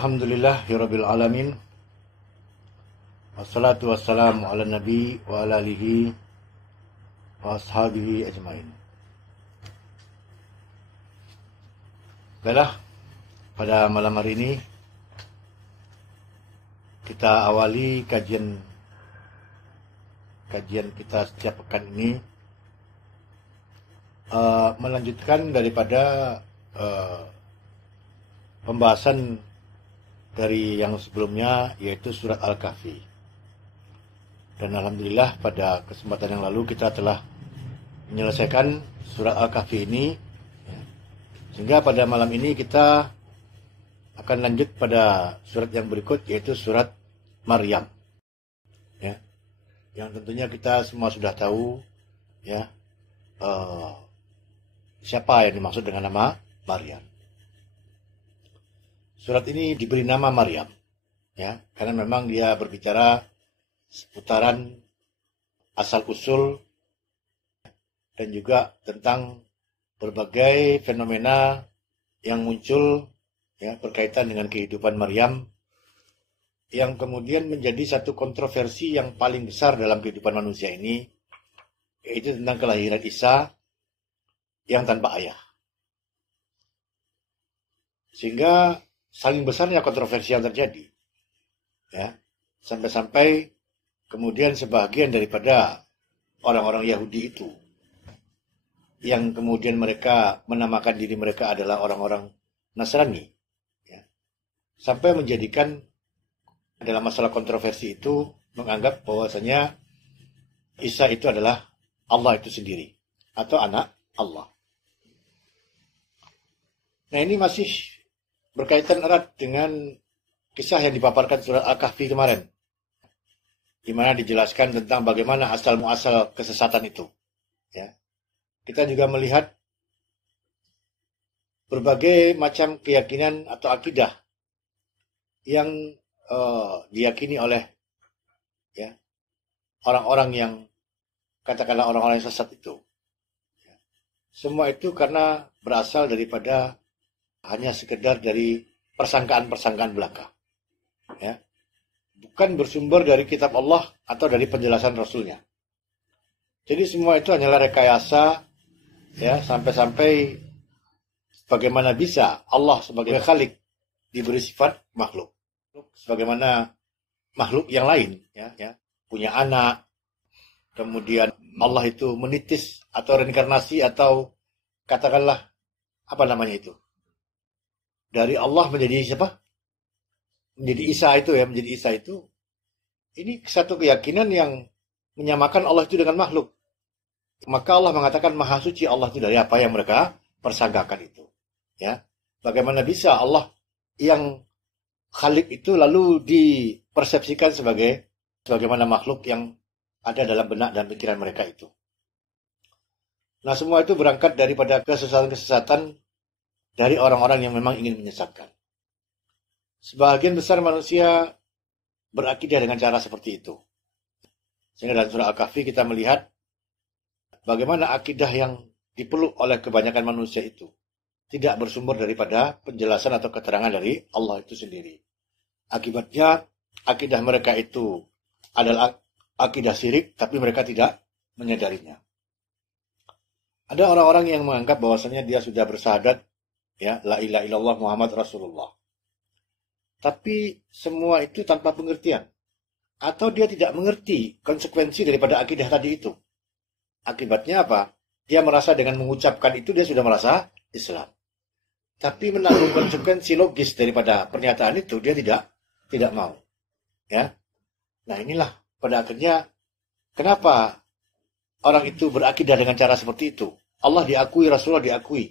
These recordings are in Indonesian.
Alhamdulillahirabbil alamin. Wassalatu wassalamu ala nabi wa ala alihi wa ashabihi ajmain. Baiklah, pada malam hari ini kita awali kajian kita setiap pekan ini, melanjutkan daripada pembahasan dari yang sebelumnya, yaitu surat Al-Kahfi. Dan alhamdulillah pada kesempatan yang lalu kita telah menyelesaikan surat Al-Kahfi ini, sehingga pada malam ini kita akan lanjut pada surat yang berikut, yaitu surat Maryam, ya, yang tentunya kita semua sudah tahu, ya, siapa yang dimaksud dengan nama Maryam. Surat ini diberi nama Maryam, ya, karena memang dia berbicara seputaran asal-usul dan juga tentang berbagai fenomena yang muncul, ya, berkaitan dengan kehidupan Maryam, yang kemudian menjadi satu kontroversi yang paling besar dalam kehidupan manusia ini, yaitu tentang kelahiran Isa yang tanpa ayah. Sehingga saking besarnya kontroversi yang terjadi, ya, sampai-sampai kemudian sebagian daripada orang-orang Yahudi itu, yang kemudian mereka menamakan diri mereka adalah orang-orang Nasrani, ya, sampai menjadikan dalam masalah kontroversi itu menganggap bahwasanya Isa itu adalah Allah itu sendiri atau anak Allah. Nah, ini masih berkaitan erat dengan kisah yang dipaparkan surat Al-Kahfi kemarin, di mana dijelaskan tentang bagaimana asal-muasal kesesatan itu, ya. Kita juga melihat berbagai macam keyakinan atau akidah yang diyakini oleh, ya, orang-orang yang katakanlah orang-orang yang sesat itu, ya. Semua itu karena berasal daripada hanya sekedar dari persangkaan-persangkaan belaka, ya, bukan bersumber dari kitab Allah atau dari penjelasan Rasulnya. Jadi semua itu hanyalah rekayasa, ya, sampai-sampai bagaimana bisa Allah sebagai Khalik diberi sifat makhluk, sebagaimana makhluk yang lain, ya, punya anak, kemudian Allah itu menitis atau reinkarnasi atau katakanlah apa namanya itu, dari Allah menjadi siapa? Menjadi Isa itu, ya, menjadi Isa itu. Ini satu keyakinan yang menyamakan Allah itu dengan makhluk. Maka Allah mengatakan maha suci Allah itu dari apa yang mereka persangkakan itu, ya. Bagaimana bisa Allah yang Khalik itu lalu dipersepsikan sebagaimana makhluk yang ada dalam benak dan pikiran mereka itu. Nah, semua itu berangkat daripada kesesatan-kesesatan dari orang-orang yang memang ingin menyesatkan. Sebagian besar manusia berakidah dengan cara seperti itu. Sehingga dalam surah Al-Kahfi kita melihat bagaimana akidah yang dipeluk oleh kebanyakan manusia itu tidak bersumber daripada penjelasan atau keterangan dari Allah itu sendiri. Akibatnya akidah mereka itu adalah akidah syirik, tapi mereka tidak menyadarinya. Ada orang-orang yang menganggap bahwasanya dia sudah bersyahadat, ya, la ilaha illallah Muhammad Rasulullah. Tapi semua itu tanpa pengertian. Atau dia tidak mengerti konsekuensi daripada akidah tadi itu. Akibatnya apa? Dia merasa dengan mengucapkan itu dia sudah merasa Islam. Tapi menanggung konsekuensi logis daripada pernyataan itu dia tidak mau. Ya. Nah, inilah pada akhirnya kenapa orang itu berakidah dengan cara seperti itu. Allah diakui, Rasulullah diakui,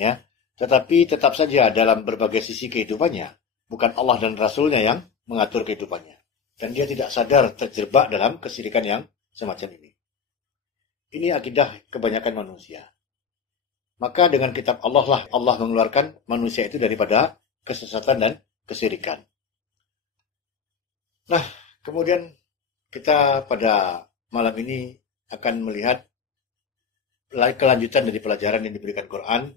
ya. Tetapi tetap saja dalam berbagai sisi kehidupannya, bukan Allah dan Rasulnya yang mengatur kehidupannya. Dan dia tidak sadar terjebak dalam kesyirikan yang semacam ini. Ini akidah kebanyakan manusia. Maka dengan kitab Allah lah Allah mengeluarkan manusia itu daripada kesesatan dan kesyirikan. Nah, kemudian kita pada malam ini akan melihat kelanjutan dari pelajaran yang diberikan Quran,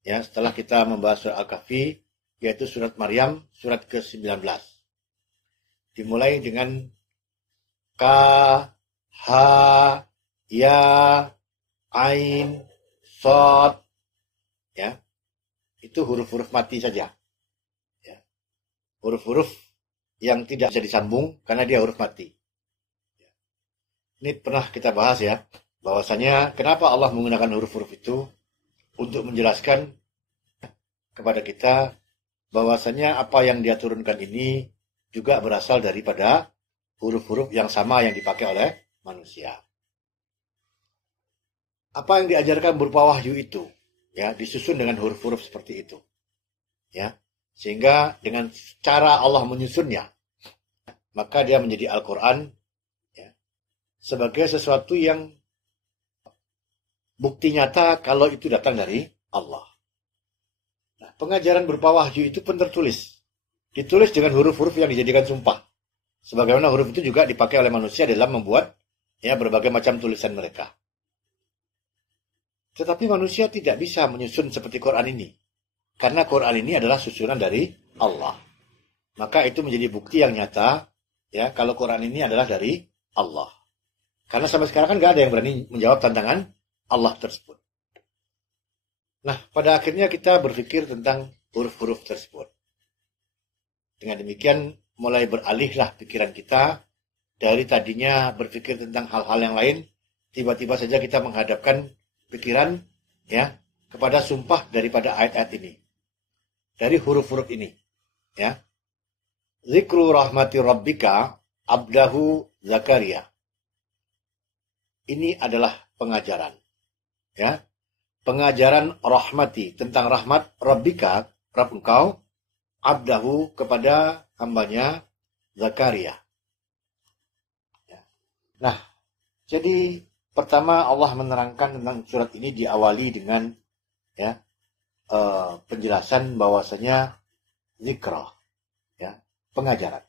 ya, setelah kita membahas surah Al-Kahfi, yaitu surat Maryam, surat ke-19. Dimulai dengan Ka, Ha, Ya, Ain, Sod, ya, itu huruf-huruf mati saja. Ya. Huruf-huruf yang tidak bisa disambung karena dia huruf mati. Ini pernah kita bahas ya, bahwasanya kenapa Allah menggunakan huruf-huruf itu untuk menjelaskan kepada kita bahwasanya apa yang dia turunkan ini juga berasal daripada huruf-huruf yang sama yang dipakai oleh manusia. Apa yang diajarkan berupa wahyu itu, ya, disusun dengan huruf-huruf seperti itu, ya, sehingga dengan cara Allah menyusunnya, maka dia menjadi Al-Quran, ya, sebagai sesuatu yang bukti nyata kalau itu datang dari Allah. Nah, pengajaran berupa wahyu itu pun tertulis, ditulis dengan huruf-huruf yang dijadikan sumpah. Sebagaimana huruf itu juga dipakai oleh manusia dalam membuat, ya, berbagai macam tulisan mereka. Tetapi manusia tidak bisa menyusun seperti Quran ini. Karena Quran ini adalah susunan dari Allah. Maka itu menjadi bukti yang nyata, ya, kalau Quran ini adalah dari Allah. Karena sampai sekarang kan nggak ada yang berani menjawab tantangan Allah tersebut. Nah, pada akhirnya kita berpikir tentang huruf-huruf tersebut. Dengan demikian, mulai beralihlah pikiran kita dari tadinya berpikir tentang hal-hal yang lain, tiba-tiba saja kita menghadapkan pikiran, ya, kepada sumpah daripada ayat-ayat ini, dari huruf-huruf ini, ya. Zikru rahmati rabbika abdahu Zakaria. Ini adalah pengajaran, ya, pengajaran rahmati, tentang rahmat rabbika, Rabb engkau, abdahu, kepada hambanya Zakaria. Ya. Nah, jadi pertama Allah menerangkan tentang surat ini diawali dengan, ya, penjelasan bahwasanya zikra, ya, pengajaran.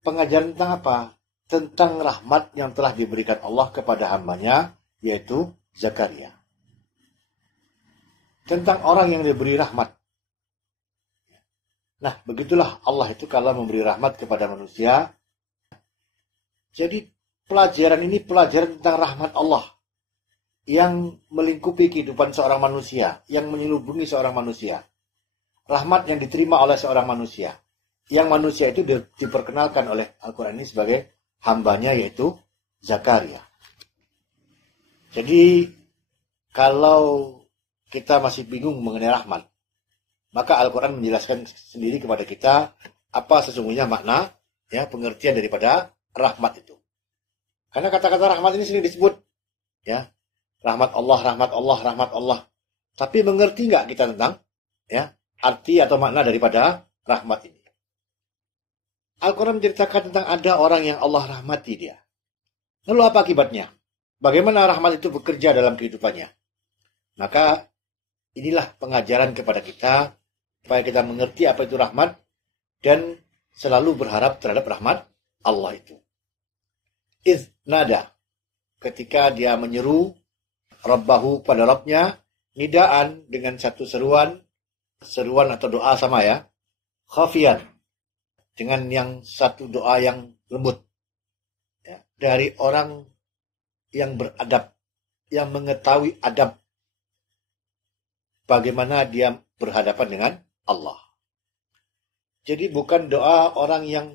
Pengajaran tentang apa? Tentang rahmat yang telah diberikan Allah kepada hambanya, yaitu Zakaria. Tentang orang yang diberi rahmat. Nah, begitulah Allah itu kalau memberi rahmat kepada manusia. Jadi pelajaran ini pelajaran tentang rahmat Allah yang melingkupi kehidupan seorang manusia, yang menyelubungi seorang manusia. Rahmat yang diterima oleh seorang manusia. Yang manusia itu diperkenalkan oleh Al-Quran ini sebagai hambanya, yaitu Zakaria. Jadi kalau kita masih bingung mengenai rahmat, maka Al-Quran menjelaskan sendiri kepada kita apa sesungguhnya makna, ya, pengertian daripada rahmat itu. Karena kata-kata rahmat ini sering disebut, ya, rahmat Allah, rahmat Allah, rahmat Allah. Tapi mengerti nggak kita tentang, ya, arti atau makna daripada rahmat ini? Al-Quran menceritakan tentang ada orang yang Allah rahmati dia. Lalu apa akibatnya? Bagaimana rahmat itu bekerja dalam kehidupannya? Maka inilah pengajaran kepada kita, supaya kita mengerti apa itu rahmat dan selalu berharap terhadap rahmat Allah itu. Iz nada, ketika dia menyeru Rabbahu, pada Rabbnya, nidaan dengan satu seruan atau doa sama, ya, khafiyan, dengan yang satu doa yang lembut, ya, dari orang yang beradab, yang mengetahui adab, bagaimana dia berhadapan dengan Allah. Jadi bukan doa orang yang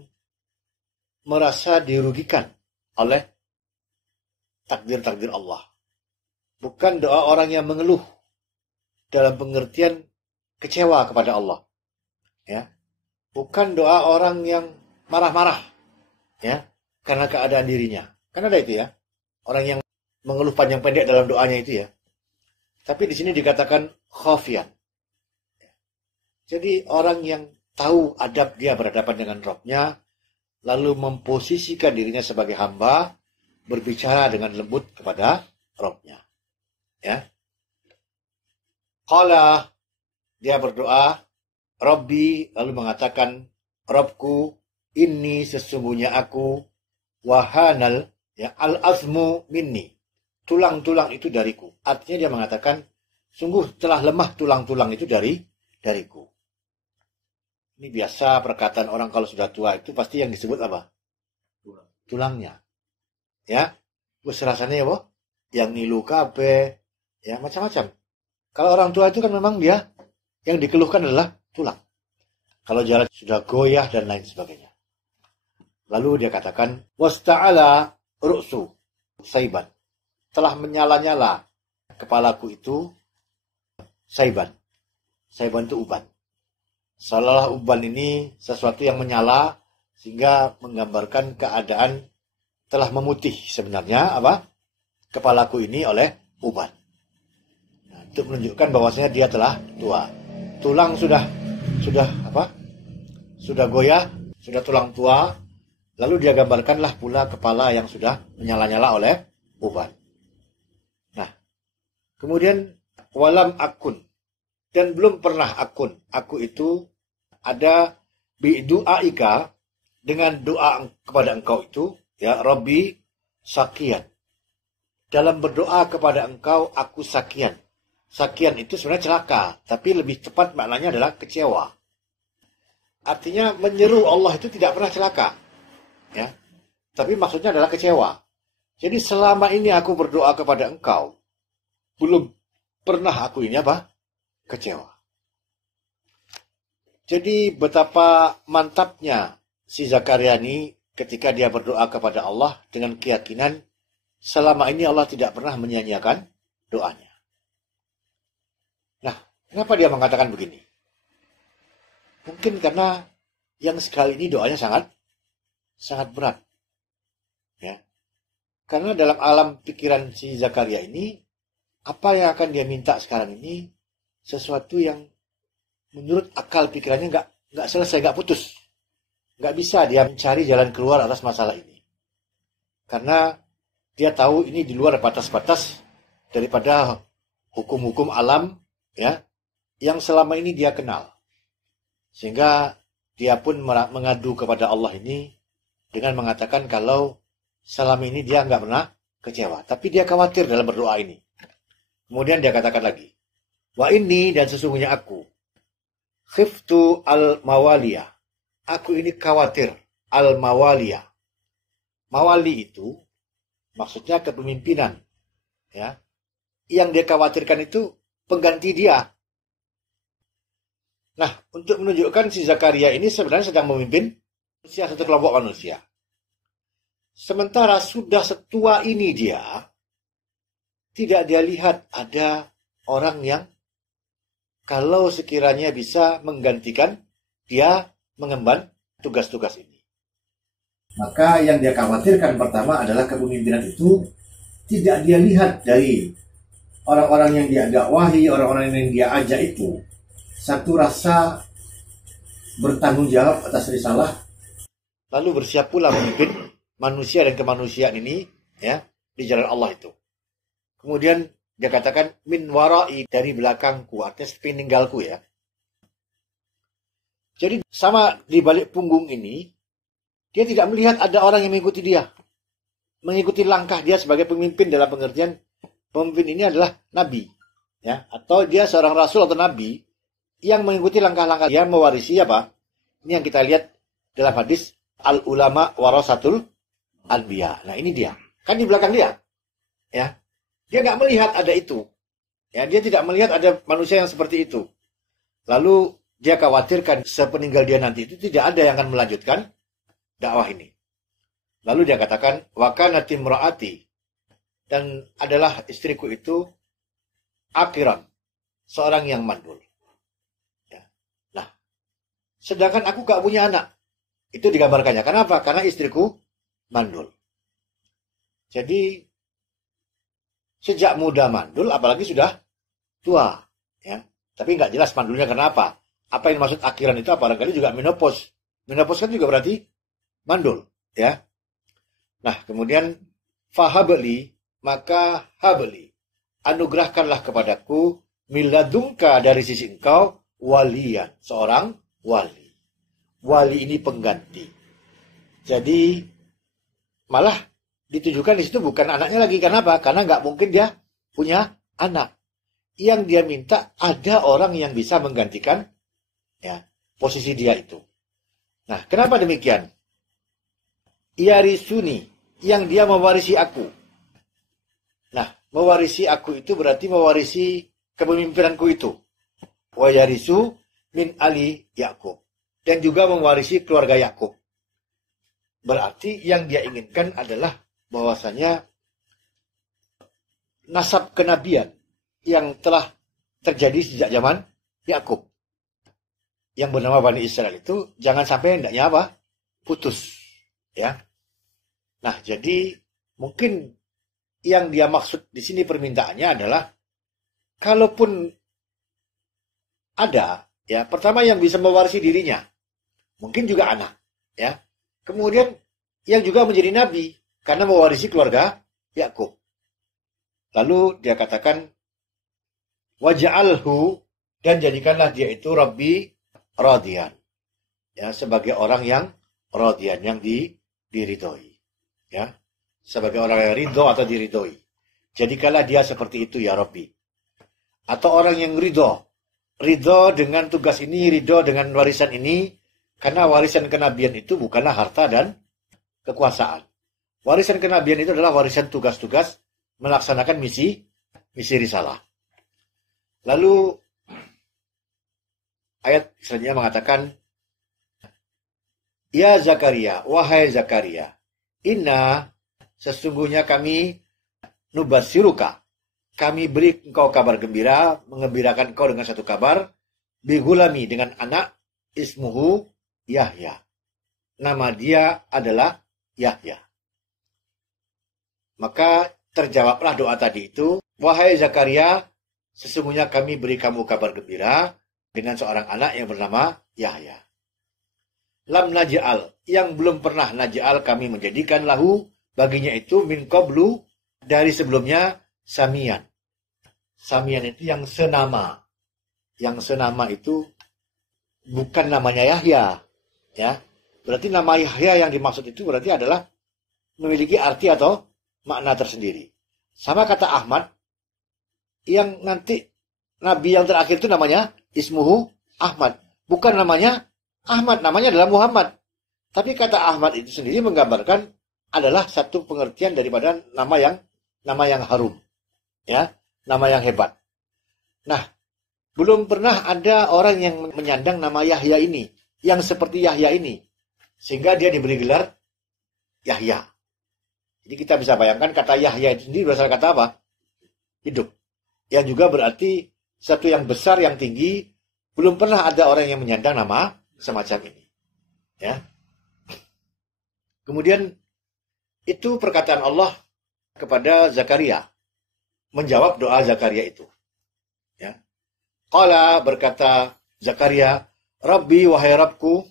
merasa dirugikan oleh takdir-takdir Allah. Bukan doa orang yang mengeluh dalam pengertian kecewa kepada Allah. Ya. Bukan doa orang yang marah-marah, ya, karena keadaan dirinya. Kan ada itu, ya, orang yang mengeluh panjang pendek dalam doanya itu, ya. Tapi di sini dikatakan khafiyan. Jadi orang yang tahu adab dia berhadapan dengan Rabb-nya, lalu memposisikan dirinya sebagai hamba, berbicara dengan lembut kepada Rabb-nya. Ya. Qala, dia berdoa, Rabbi, lalu mengatakan, Rabbku, ini sesungguhnya aku, wahanal, ya, al-azmu minni, tulang-tulang itu dariku. Artinya dia mengatakan, sungguh telah lemah tulang-tulang itu dari dariku. Ini biasa perkataan orang kalau sudah tua itu pasti yang disebut apa? Tulangnya. Ya, wis rasanya ya, boh, yang nilu kabeh, ya macam-macam. Kalau orang tua itu kan memang dia yang dikeluhkan adalah tulang. Kalau jalan sudah goyah dan lain sebagainya. Lalu dia katakan, wasta'ala ru'su saiban. Telah menyala-nyala kepalaku itu saiban. Saiban itu uban. Seolah uban ini sesuatu yang menyala sehingga menggambarkan keadaan telah memutih sebenarnya apa? Kepalaku ini oleh uban. Nah, untuk menunjukkan bahwasanya dia telah tua. Tulang sudah apa? Sudah goyah, sudah tulang tua. Lalu dia gambarkanlah pula kepala yang sudah menyala-nyala oleh uban. Nah, kemudian walam akun. Dan belum pernah akun. Aku itu ada bidu'aika dengan doa kepada engkau itu. Ya, Rabbi sakian. Dalam berdoa kepada engkau, aku sakian. Sakian itu sebenarnya celaka. Tapi lebih tepat maknanya adalah kecewa. Artinya menyeru Allah itu tidak pernah celaka. Ya, tapi maksudnya adalah kecewa. Jadi selama ini aku berdoa kepada engkau, belum pernah aku ini apa? Kecewa. Jadi betapa mantapnya si Zakaria ini ketika dia berdoa kepada Allah dengan keyakinan selama ini Allah tidak pernah menyia-nyiakan doanya. Nah, kenapa dia mengatakan begini? Mungkin karena yang sekali ini doanya sangat berat. Ya. Karena dalam alam pikiran si Zakaria ini, apa yang akan dia minta sekarang ini sesuatu yang menurut akal pikirannya nggak selesai, nggak putus. Nggak bisa dia mencari jalan keluar atas masalah ini. Karena dia tahu ini di luar batas-batas daripada hukum-hukum alam ya yang selama ini dia kenal. Sehingga dia pun mengadu kepada Allah ini dengan mengatakan kalau selama ini dia nggak pernah kecewa. Tapi dia khawatir dalam berdoa ini. Kemudian dia katakan lagi, wa ini dan sesungguhnya aku, khiftu al-mawaliya. Aku ini khawatir al-mawaliya. Mawali itu maksudnya kepemimpinan. Ya. Yang dia khawatirkan itu pengganti dia. Nah, untuk menunjukkan si Zakaria ini sebenarnya sedang memimpin satu kelompok manusia. Sementara sudah setua ini dia, tidak dia lihat ada orang yang kalau sekiranya bisa menggantikan dia mengemban tugas-tugas ini. Maka yang dia khawatirkan pertama adalah kepemimpinan itu tidak dia lihat dari orang-orang yang dia dakwahi, orang-orang yang dia ajak itu. Satu rasa bertanggung jawab atas risalah, lalu bersiap pula memimpin manusia dan kemanusiaan ini ya di jalan Allah itu. Kemudian dia katakan min warai, dari belakangku, artinya peninggalku ya. Jadi sama di balik punggung ini dia tidak melihat ada orang yang mengikuti dia, mengikuti langkah dia sebagai pemimpin dalam pengertian pemimpin ini adalah nabi ya, atau dia seorang rasul atau nabi yang mengikuti langkah-langkah dia, mewarisi apa? Ini yang kita lihat dalam hadis al-ulama warasatul anbiya. Nah, ini dia. Kan di belakang dia. Ya. Dia nggak melihat ada itu. Ya, dia tidak melihat ada manusia yang seperti itu. Lalu dia khawatirkan sepeninggal dia nanti itu tidak ada yang akan melanjutkan dakwah ini. Lalu dia katakan wa kanati imraati, dan adalah istriku itu akiran, seorang yang mandul. Sedangkan aku gak punya anak. Itu digambarkannya. Kenapa? Karena istriku mandul. Jadi, sejak muda mandul, apalagi sudah tua. Ya. Tapi gak jelas mandulnya kenapa. Apa yang maksud akhiran itu? Barangkali juga menopause. Menopause kan juga berarti mandul. Ya. Nah, kemudian, fahabli, maka habli. Anugerahkanlah kepadaku, miladungka dari sisi engkau, waliyan. Seorang wali. Wali ini pengganti. Jadi malah ditujukan di situ bukan anaknya lagi. Kenapa? Karena nggak mungkin dia punya anak. yang dia minta ada orang yang bisa menggantikan ya posisi dia itu. Nah, kenapa demikian? Yarisuni, yang dia mewarisi aku. Nah, mewarisi aku itu berarti mewarisi kepemimpinanku itu. Wa yarisu min ali Yakub, dan juga mewarisi keluarga Yakub. Berarti yang dia inginkan adalah bahwasanya nasab kenabian yang telah terjadi sejak zaman Yakub yang bernama Bani Israel itu jangan sampai hendaknya apa? Putus. Ya. Nah, jadi mungkin yang dia maksud di sini permintaannya adalah kalaupun ada, ya, pertama yang bisa mewarisi dirinya, mungkin juga anak, ya. Kemudian yang juga menjadi nabi karena mewarisi keluarga Yakub. Lalu dia katakan waj'alhu, dan jadikanlah dia itu Rabbi radiyan. Ya, sebagai orang yang radiyan, yang diridhoi. Ya. Sebagai orang yang ridho atau diridhoi. Jadikanlah dia seperti itu ya Rabbi. Atau orang yang ridho. Ridho dengan tugas ini, ridho dengan warisan ini, karena warisan kenabian itu bukanlah harta dan kekuasaan. Warisan kenabian itu adalah warisan tugas-tugas melaksanakan misi risalah. Lalu ayat selanjutnya mengatakan, Ya Zakaria, wahai Zakaria, inna, sesungguhnya kami nubasiruka, kami beri engkau kabar gembira, mengembirakan engkau dengan satu kabar, bigulami, dengan anak, ismuhu Yahya. Nama dia adalah Yahya. Maka terjawablah doa tadi itu, wahai Zakaria, sesungguhnya kami beri kamu kabar gembira dengan seorang anak yang bernama Yahya. Lam naj'al, yang belum pernah naj'al kami menjadikan lahu baginya itu min qablu, dari sebelumnya samian. Samian itu yang senama. Yang senama itu bukan namanya Yahya, ya. Berarti nama Yahya yang dimaksud itu berarti adalah memiliki arti atau makna tersendiri. Sama kata Ahmad, yang nanti nabi yang terakhir itu namanya ismuhu Ahmad. Bukan namanya Ahmad, namanya adalah Muhammad. Tapi kata Ahmad itu sendiri menggambarkan adalah satu pengertian daripada nama yang harum. Ya, nama yang hebat. Nah, belum pernah ada orang yang menyandang nama Yahya ini, yang seperti Yahya ini. Sehingga dia diberi gelar Yahya. Jadi kita bisa bayangkan kata Yahya itu sendiri berasal kata apa? Hidup. Yang juga berarti satu yang besar, yang tinggi. Belum pernah ada orang yang menyandang nama semacam ini. Ya. Kemudian itu perkataan Allah kepada Zakaria. Menjawab doa Zakaria itu. Ya. Qala, berkata Zakaria, Rabbi, wahai Rabbku,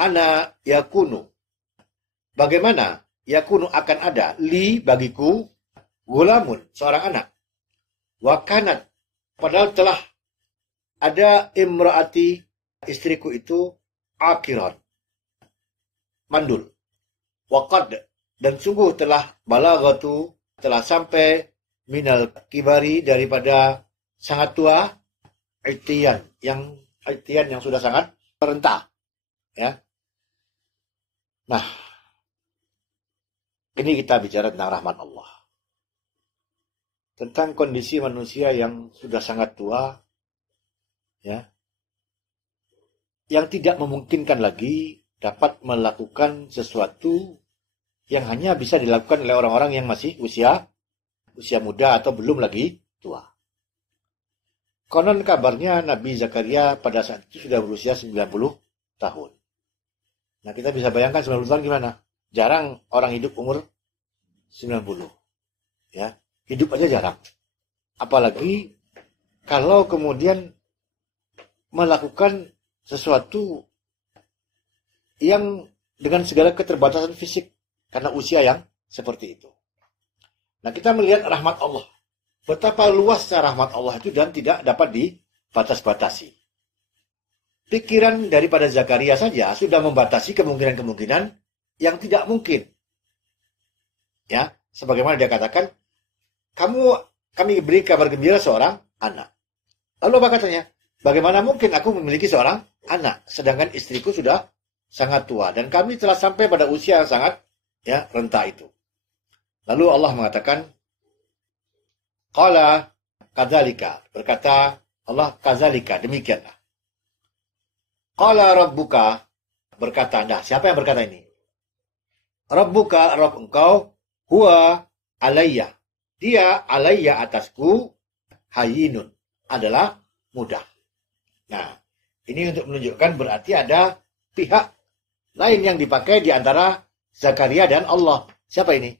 ana yakunu. Bagaimana yakunu akan ada li bagiku gulamun, seorang anak. Wakanat, padahal telah ada imraati, istriku itu akiran, mandul. Waqad, dan sungguh telah balagatu, telah sampai minal kibari, daripada sangat tua, itian yang sudah sangat renta. Ya. Nah, ini kita bicara tentang rahmat Allah. Tentang kondisi manusia yang sudah sangat tua, ya, yang tidak memungkinkan lagi dapat melakukan sesuatu yang hanya bisa dilakukan oleh orang-orang yang masih usia muda atau belum lagi tua. Konon kabarnya Nabi Zakaria pada saat itu sudah berusia 90 tahun. Nah, kita bisa bayangkan 90 tahun gimana? Jarang orang hidup umur 90. Ya, hidup aja jarang. Apalagi kalau kemudian melakukan sesuatu yang dengan segala keterbatasan fisik karena usia yang seperti itu. Nah, kita melihat rahmat Allah. Betapa luasnya rahmat Allah itu dan tidak dapat dibatas-batasi. Pikiran daripada Zakaria saja sudah membatasi kemungkinan-kemungkinan yang tidak mungkin. Ya, sebagaimana dia katakan, kami beri kabar gembira seorang anak. Lalu apa katanya? Bagaimana mungkin aku memiliki seorang anak, sedangkan istriku sudah sangat tua dan kami telah sampai pada usia yang sangat renta itu. Lalu Allah mengatakan, qala kadzalika, berkata Allah, kadzalika, demikianlah. Qala rabbuka, berkata, nah siapa yang berkata ini? Rabbuka, Rabb engkau, huwa alayya, dia alayya atasku, hayyinun, adalah mudah. Nah, ini untuk menunjukkan berarti ada pihak lain yang dipakai di antara Zakaria dan Allah. Siapa ini?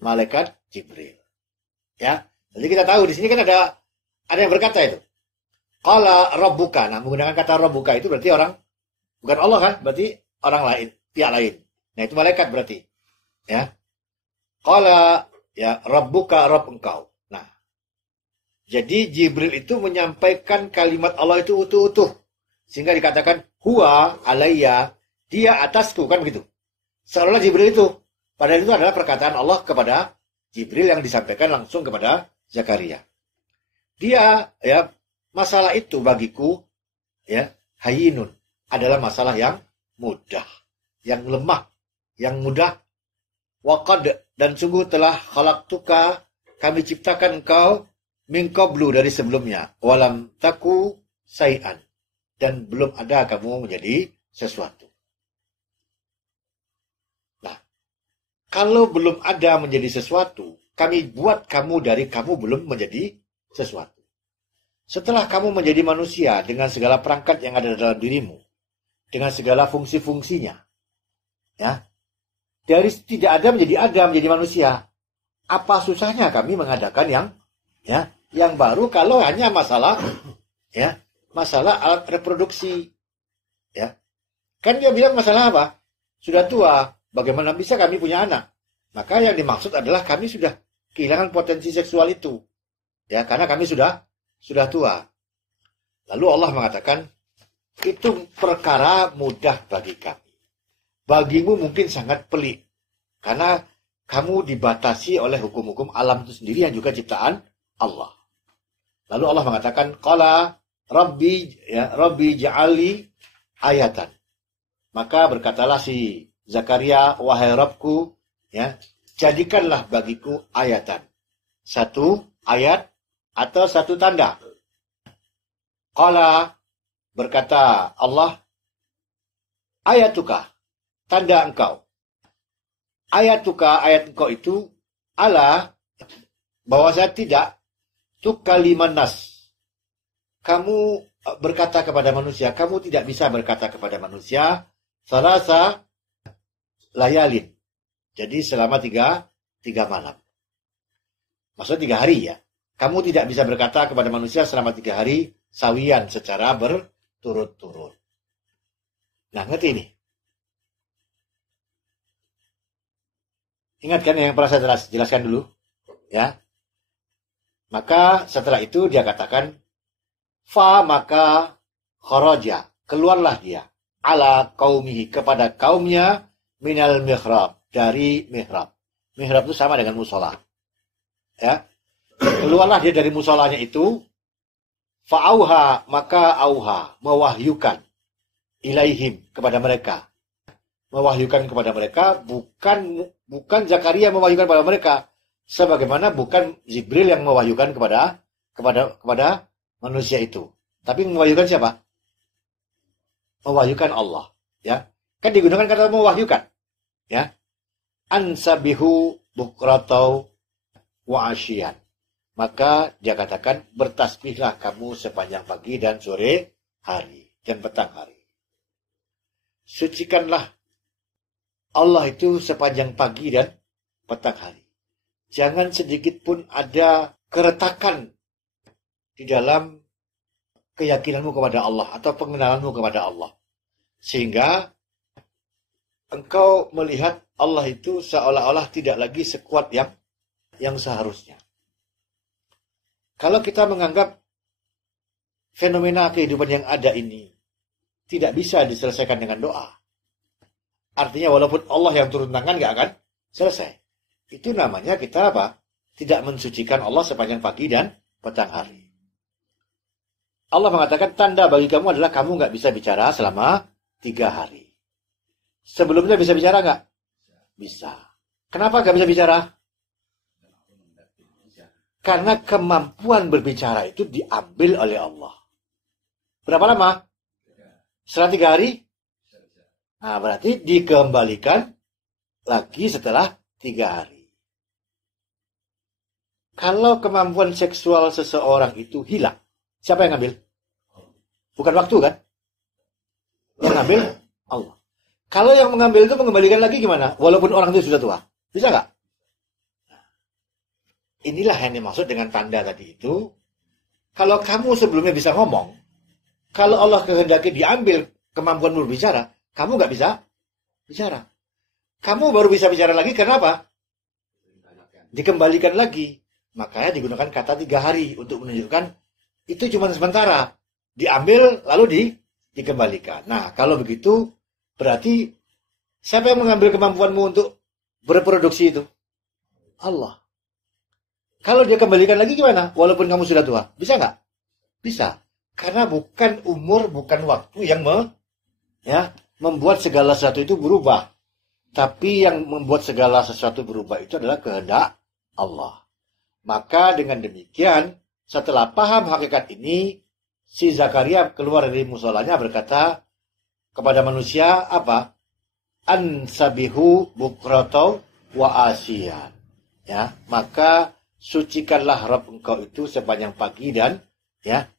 Malaikat Jibril. Ya, jadi kita tahu di sini kan ada yang berkata itu. Qala rabbuka. Nah, menggunakan kata rabbuka itu berarti orang, bukan Allah kan? Berarti orang lain, pihak lain. Nah, itu malaikat berarti. Ya. Qala rabbuka, Rabb engkau. Nah, jadi Jibril itu menyampaikan kalimat Allah itu utuh-utuh. Sehingga dikatakan huwa alayya, dia atasku, kan begitu. Seolah Jibril itu, padahal itu adalah perkataan Allah kepada Jibril yang disampaikan langsung kepada Zakaria. Dia masalah itu bagiku hayyinun, adalah masalah yang mudah, yang lemah, yang mudah. Waqad, dan sungguh telah khalaqtuka, kami ciptakan engkau min qablu, dari sebelumnya, walam taku say'an, dan belum ada kamu menjadi sesuatu. Nah, kalau belum ada menjadi sesuatu, kami buat kamu dari kamu belum menjadi sesuatu. Setelah kamu menjadi manusia dengan segala perangkat yang ada dalam dirimu, dengan segala fungsi-fungsinya, dari tidak ada menjadi manusia. Apa susahnya kami mengadakan yang baru kalau hanya masalah masalah alat reproduksi. Kan dia bilang masalah apa? Sudah tua, bagaimana bisa kami punya anak? Maka yang dimaksud adalah kami sudah kehilangan potensi seksual itu. Karena kami sudah tua. Lalu Allah mengatakan, itu perkara mudah bagi kami. Bagimu mungkin sangat pelik. Karena kamu dibatasi oleh hukum-hukum alam itu sendiri yang juga ciptaan Allah. Lalu Allah mengatakan, qala rabbi ja'ali ayatan. Maka berkatalah si Zakaria, wahai Rabbku, jadikanlah bagiku ayatan. Satu ayat atau satu tanda. Qala, berkata Allah, ayatuka, tanda engkau. Ayatuka, ayat engkau itu, ala, bahwa saya tidak, tukaliman nas. Kamu berkata kepada manusia, kamu tidak bisa berkata kepada manusia, salasa layalin. Jadi selama tiga malam. Maksudnya 3 hari ya. Kamu tidak bisa berkata kepada manusia selama 3 hari, sawian secara berturut-turut. Nah, ngerti ini? Ingat kan yang pernah saya jelaskan dulu? Maka setelah itu dia katakan, maka kharaja, keluarlah dia, ala qaumihi, kepada kaumnya, minal mihrab, dari mihrab. Mihrab itu sama dengan musola. Keluarlah dia dari musolanya itu, fa'auha, maka auha, mewahyukan, ilaihim, kepada mereka. Mewahyukan kepada mereka, bukan Zakaria mewahyukan kepada mereka, sebagaimana bukan Jibril yang mewahyukan kepada manusia itu. Tapi mewahyukan siapa? Mewahyukan Allah. Kan digunakan kata mewahyukan. Ansabihu bukratau wa asyian. Maka dia katakan, bertasbihlah kamu sepanjang pagi dan sore hari dan petang hari. Sucikanlah Allah itu sepanjang pagi dan petang hari. Jangan sedikit pun ada keretakan di dalam keyakinanmu kepada Allah atau pengenalanmu kepada Allah. Sehingga engkau melihat Allah itu seolah-olah tidak lagi sekuat yang seharusnya. Kalau kita menganggap fenomena kehidupan yang ada ini tidak bisa diselesaikan dengan doa, artinya walaupun Allah yang turun tangan gak akan selesai. Itu namanya kita apa? Tidak mensucikan Allah sepanjang pagi dan petang hari. Allah mengatakan tanda bagi kamu adalah kamu nggak bisa bicara selama 3 hari. Sebelumnya bisa bicara nggak? Bisa. Kenapa nggak bisa bicara? Karena kemampuan berbicara itu diambil oleh Allah. Berapa lama? Setelah 3 hari? Nah, berarti dikembalikan lagi setelah 3 hari. Kalau kemampuan seksual seseorang itu hilang, siapa yang ngambil? Bukan waktu kan? Yang ngambil Allah. Kalau yang mengambil itu mengembalikan lagi gimana? Walaupun orang itu sudah tua. Bisa nggak? Inilah yang dimaksud dengan tanda tadi itu. Kalau kamu sebelumnya bisa ngomong, kalau Allah kehendaki diambil kemampuan berbicara, kamu nggak bisa bicara. Kamu baru bisa bicara lagi, kenapa? Dikembalikan lagi. Makanya digunakan kata 3 hari untuk menunjukkan itu cuma sementara. Diambil lalu dikembalikan. Nah, kalau begitu berarti siapa yang mengambil kemampuanmu untuk berproduksi itu? Allah. Kalau dia kembalikan lagi gimana? Walaupun kamu sudah tua. Bisa nggak? Bisa. Karena bukan umur, bukan waktu yang membuat segala sesuatu itu berubah. Tapi yang membuat segala sesuatu berubah itu adalah kehendak Allah. Maka dengan demikian, setelah paham hakikat ini, si Zakaria keluar dari musolanya berkata kepada manusia apa? Ansabihu bukrotau wa asyian. Ya, maka sucikanlah Rabb engkau itu sepanjang pagi dan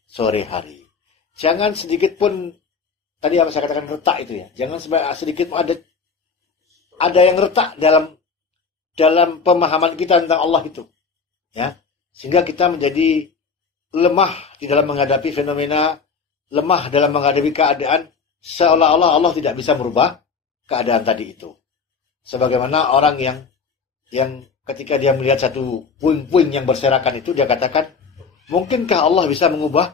sore hari. Jangan sedikit pun tadi yang saya katakan retak itu ya. Jangan sedikit pun ada yang retak dalam pemahaman kita tentang Allah itu. Ya. Sehingga kita menjadi lemah di dalam menghadapi fenomena, lemah dalam menghadapi keadaan seolah-olah Allah tidak bisa merubah keadaan tadi itu. Sebagaimana orang yang ketika dia melihat satu puing-puing yang berserakan itu, dia katakan, mungkinkah Allah bisa mengubah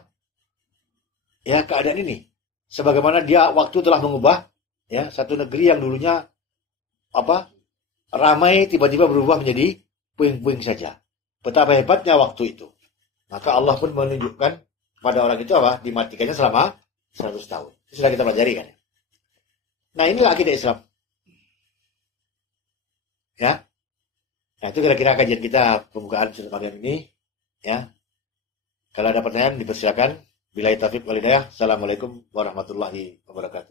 keadaan ini? Sebagaimana dia waktu telah mengubah satu negeri yang dulunya ramai tiba-tiba berubah menjadi puing-puing saja. Betapa hebatnya waktu itu. Maka Allah pun menunjukkan kepada orang itu dimatikannya selama 100 tahun. Itu sudah kita pelajari kan. Nah, inilah akidah Islam. Ya. Nah, itu kira-kira kajian kita pembukaan surat Maryam ini. Ya. Kalau ada pertanyaan dipersilakan. Billahi taufiq wal hidayah. Assalamualaikum warahmatullahi wabarakatuh.